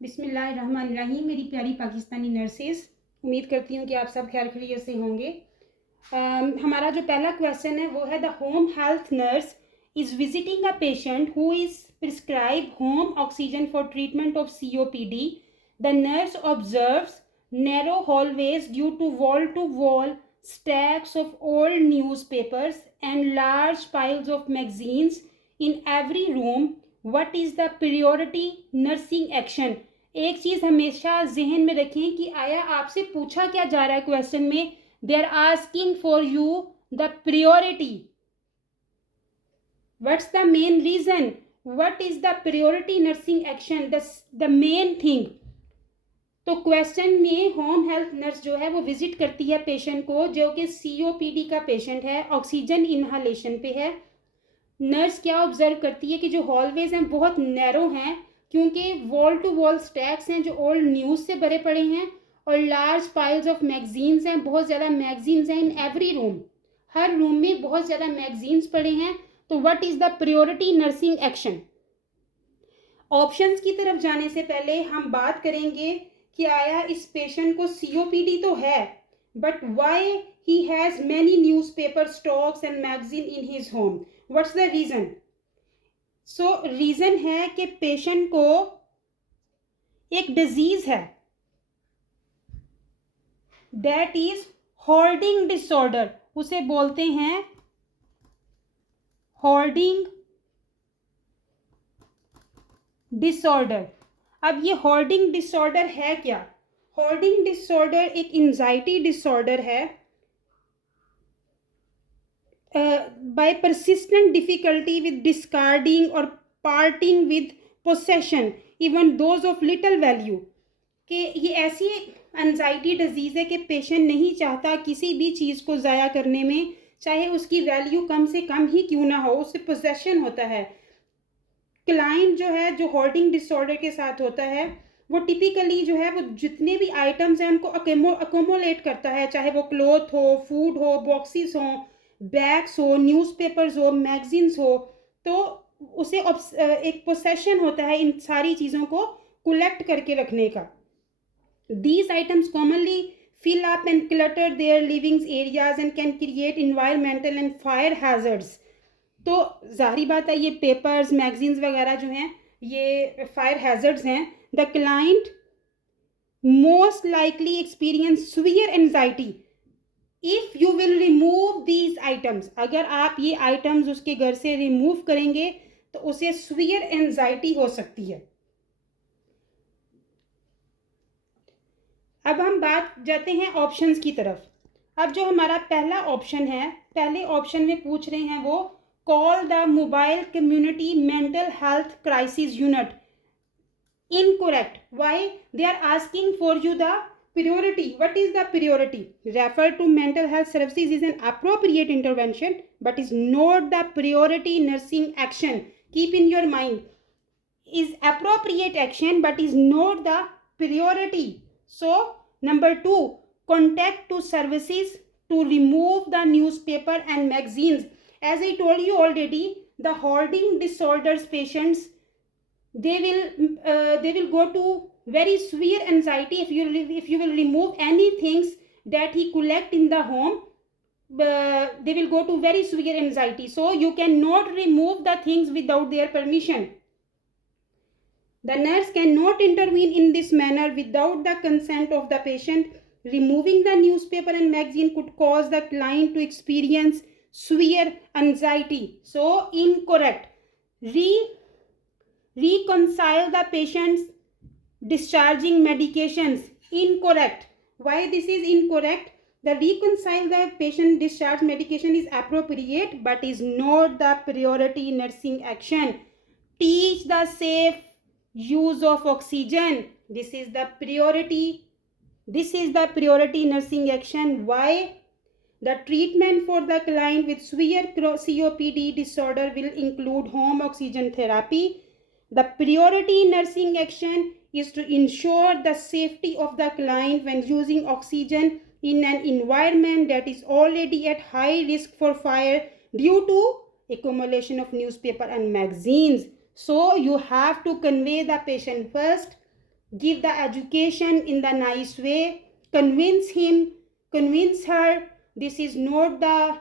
बिस्मिल्लाहिर्रहमानिर्रहीम। मेरी प्यारी पाकिस्तानी नर्सेस, उम्मीद करती हूँ कि आप सब खैर खैरियत से होंगे। हमारा जो पहला क्वेश्चन है वो है the home health nurse is visiting a patient who is prescribe home oxygen for treatment of COPD. The nurse observes narrow hallways due to wall stacks of old newspapers and large piles of magazines in every room. What is the priority nursing action? एक चीज हमेशा जहन में रखें कि आया आपसे पूछा क्या जा रहा है क्वेश्चन में. They are asking for you the priority. What's the main reason? What is the priority nursing action? The main thing. तो क्वेश्चन में होम हेल्थ नर्स जो है वो विजिट करती है पेशेंट को जो कि COPD का पेशेंट है, ऑक्सीजन इनहालेशन पे है. नर्स क्या ऑब्जर्व करती है कि जो हॉलवेज हैं बहुत नैरो हैं क्योंकि वॉल टू वॉल स्टैक्स हैं जो ओल्ड न्यूज़ से भरे पड़े हैं, और लार्ज पाइल्स ऑफ मैगजीन्स हैं, बहुत ज़्यादा मैगजीन्स हैं in every room. Her room में बहुत ज़्यादा मैगजीन्स पड़े हैं. तो what is the priority nursing action? Options की तरफ जाने से पहले हम बात करेंगे कि आया इस पेशेंट को COPD तो है, but why he has many newspaper stocks and magazine in his home. What's the reason? So reason है कि पेशेंट को एक डिजीज है, दैट इज होर्डिंग डिसऑर्डर. उसे बोलते हैं होर्डिंग डिसऑर्डर. अब ये होर्डिंग डिसऑर्डर है क्या? होर्डिंग डिसऑर्डर एक एंजाइटी डिसऑर्डर है by persistent difficulty with discarding or parting with possession even those of little value. कि ये ऐसी एंजाइटी डिजीज़ है कि पेशेंट नहीं चाहता किसी भी चीज़ को ज़ाया करने में, चाहे उसकी वैल्यू कम से कम ही क्यों ना हो, उससे पोजेशन होता है. क्लाइंट जो है जो होर्डिंग डिसऑर्डर के साथ होता है वो टिपिकली जो है वो जितने भी आइटम्स हैं उनको अकोमोलेट करता है, चाहे वो क्लोथ हो, फूड हो, बॉक्सेस हो, बैग्स हो, न्यूज़पेपर्स हो, मैगजीन्स हो. तो उसे एक पोसेशन होता है इन सारी चीज़ों को कलेक्ट करके रखने का. These items commonly fill up and clutter their living areas and can create environmental and fire hazards. तो जाहिर बात है ये पेपर्स, मैगजीन्स वगैरह जो हैं ये फायर हैजर्ड्स हैं. The client most likely experience severe anxiety if you will remove these items. अगर आप ये आइटम्स उसके घर से रिमूव करेंगे तो उसे सीवियर एंजाइटी हो सकती है. अब हम बात जाते हैं ऑप्शंस की तरफ. अब जो हमारा पहला ऑप्शन है, पहले ऑप्शन में पूछ रहे हैं वो call the mobile community mental health crisis unit. Incorrect. Why? They are asking for you the priority. What is the priority? Refer to mental health services is an appropriate intervention but is not the priority nursing action. Keep in your mind, is appropriate action but is not the priority. So number 2, contact to services to remove the newspaper and magazines. As I told you already, the hoarding disorders patients, they will go to very severe anxiety if you will remove any things that he collect in the home. They will go to very severe anxiety. So you cannot remove the things without their permission. The nurse cannot intervene in this manner without the consent of the patient. Removing the newspaper and magazine could cause the client to experience severe anxiety. So incorrect. Reconcile the patient's discharging medications. Incorrect. Why this is incorrect? The reconcile the patient discharge medication is appropriate but is not the priority nursing action. Teach the safe use of oxygen. This is the priority. This is the priority nursing action. Why? The treatment for the client with severe COPD disorder will include home oxygen therapy. The priority nursing action is to ensure the safety of the client when using oxygen in an environment that is already at high risk for fire due to accumulation of newspaper and magazines. So you have to convey the patient first give the education in the nice way, convince him, convince her. This is not the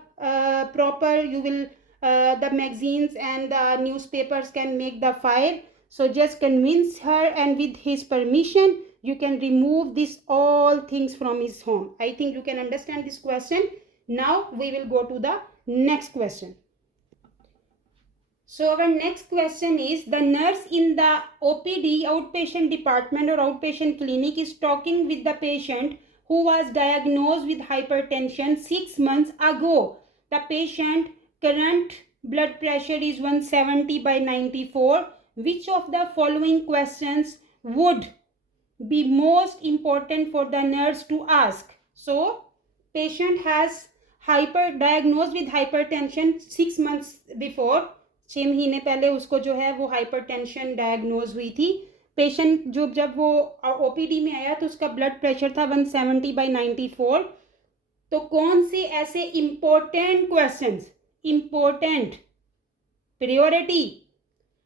proper, you will the magazines and the newspapers can make the fire. So just convince her, and with his permission you can remove this all things from his home. I think you can understand this question. Now we will go to the next question. So our next question is, the nurse in the OPD, outpatient department or outpatient clinic, is talking with the patient who was diagnosed with hypertension 6 months ago. The patient current blood pressure is 170/94. Which of the following questions would be most important for the nurse to ask? So patient has diagnosed with hypertension 6 months before. 6 महीने पहले उसको जो है वो hypertension diagnose हुई थी. Patient जब वो ओपीडी में आया तो उसका ब्लड प्रेशर था 170/94. तो कौन से ऐसे important questions, important priority,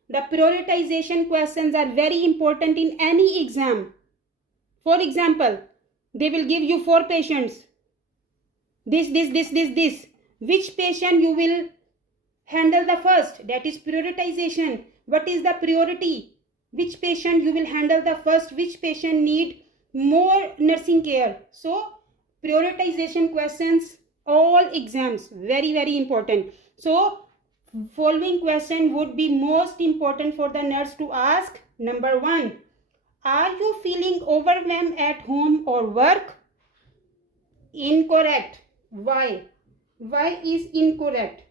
the prioritization questions are very important in any exam. For example, they will give you 4 patients, this. Which patient you will handle the first? That is prioritization. What is the priority? Which patient you will handle the first? Which patient need more nursing care? So prioritization questions, all exams, very very important. So following question would be most important for the nurse to ask. Number 1, are you feeling overwhelmed at home or work? Incorrect. Why is incorrect?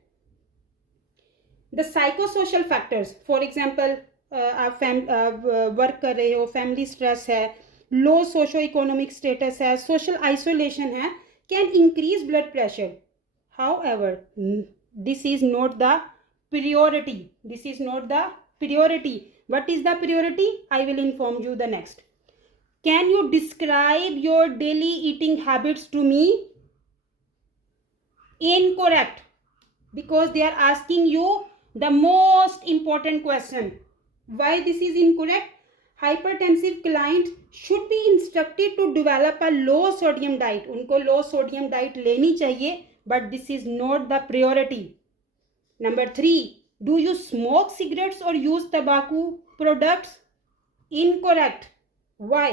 The psychosocial factors, for example, आप work कर रहे हो, family stress है, लो socio economic status है, social isolation है, can increase blood pressure. However, this is not the priority. This is not the priority. What is the priority? I will inform you the next. Can you describe your daily eating habits to me? Incorrect, because they are asking you the most important question. Why this is incorrect? Hypertensive client should be instructed to develop a low sodium diet. उनको low sodium diet लेनी चाहिए, but this is not the priority. Number 3, do you smoke cigarettes or use tobacco products? Incorrect. Why?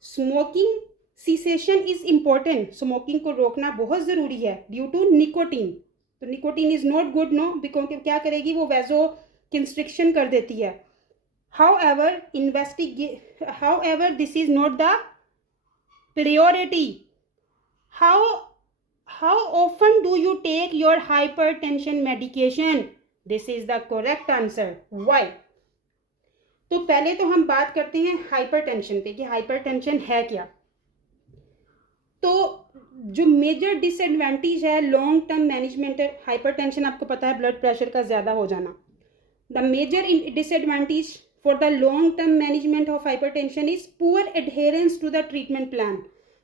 Smoking cessation is important. Smoking को रोकना बहुत ज़रूरी है due to nicotine. तो nicotine is not good, no, because क्या करेगी वो vaso constriction कर देती है. However, this is not the priority. How often do you take your hypertension medication? This is the correct answer. Why? तो पहले तो हम बात करते हैं हाइपरटेंशन पे कि हाइपरटेंशन है क्या. तो जो मेजर डिसएडवांटेज है लॉन्ग टर्म मैनेजमेंट, हाइपरटेंशन आपको पता है ब्लड प्रेशर का ज़्यादा हो जाना. The major disadvantage for the long term management of hypertension is poor adherence to the treatment plan.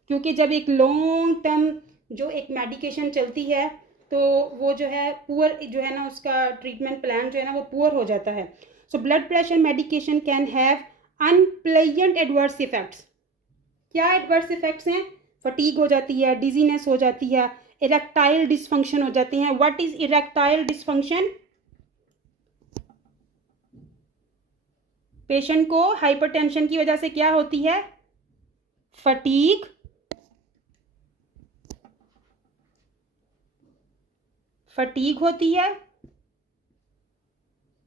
क्योंकि जब एक लॉन्ग टर्म जो एक मेडिकेशन चलती है तो वो जो है पुअर जो है ना, उसका ट्रीटमेंट प्लान जो है ना वो पुअर हो जाता है. So blood pressure medication can have unpleasant adverse effects. क्या एडवर्स इफेक्ट्स हैं? फटीग हो जाती है, डिजीनेस हो जाती है, इरेक्टाइल डिसफंक्शन हो जाते हैं. What is erectile dysfunction? Patient को हाइपरटेंशन की वजह से क्या होती है? फटीग, होती है,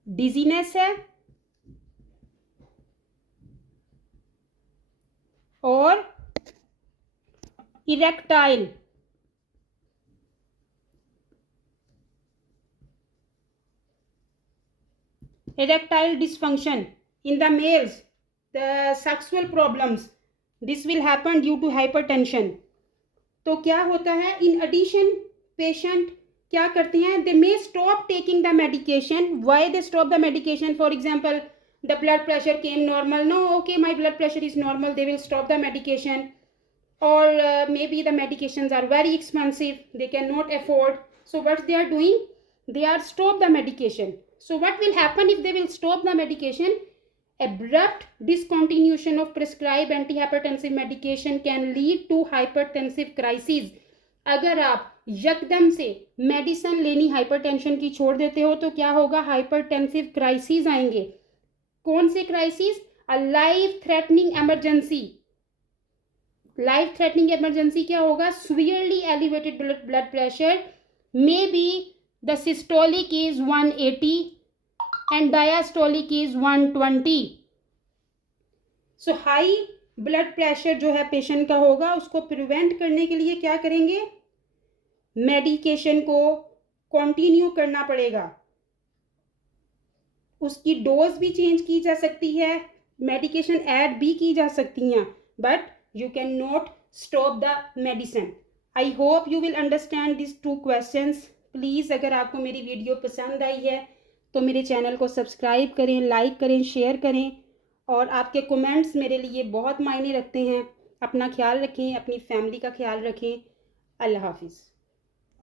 डिजीनेस है और erectile dysfunction in the males, the sexual problems, this will happen due to hypertension. तो क्या होता है? in addition patient क्या करते हैं? they may stop taking the medication. Why they stop the medication? For example, the blood pressure came normal, no, okay, my blood pressure is normal, they will stop the medication. Or maybe the medications are very expensive, they cannot afford. So what they are doing? They are stop the medication. So what will happen if they will stop the medication? abrupt discontinuation of prescribed antihypertensive medication can lead to hypertensive crisis. अगर आप यकदम से medicine लेनी hypertension की छोड़ देते हो तो क्या होगा, हाइपरटेंसिव क्राइसिस आएंगे. कौन से crisis? A life threatening emergency. Life threatening emergency क्या होगा? Severely elevated blood pressure, may be the systolic is 180 and diastolic is 120. So high blood pressure जो है पेशेंट का होगा, उसको प्रिवेंट करने के लिए क्या करेंगे? मेडिकेशन को कंटिन्यू करना पड़ेगा. उसकी डोज भी चेंज की जा सकती है, मेडिकेशन ऐड भी की जा सकती हैं, but you can not stop the medicine. I hope you will understand this 2 questions. Please अगर आपको मेरी वीडियो पसंद आई है तो मेरे चैनल को सब्सक्राइब करें, लाइक करें, शेयर करें, और आपके कमेंट्स मेरे लिए बहुत मायने रखते हैं. अपना ख्याल रखें, अपनी फैमिली का ख्याल रखें. अल्लाह हाफिज़.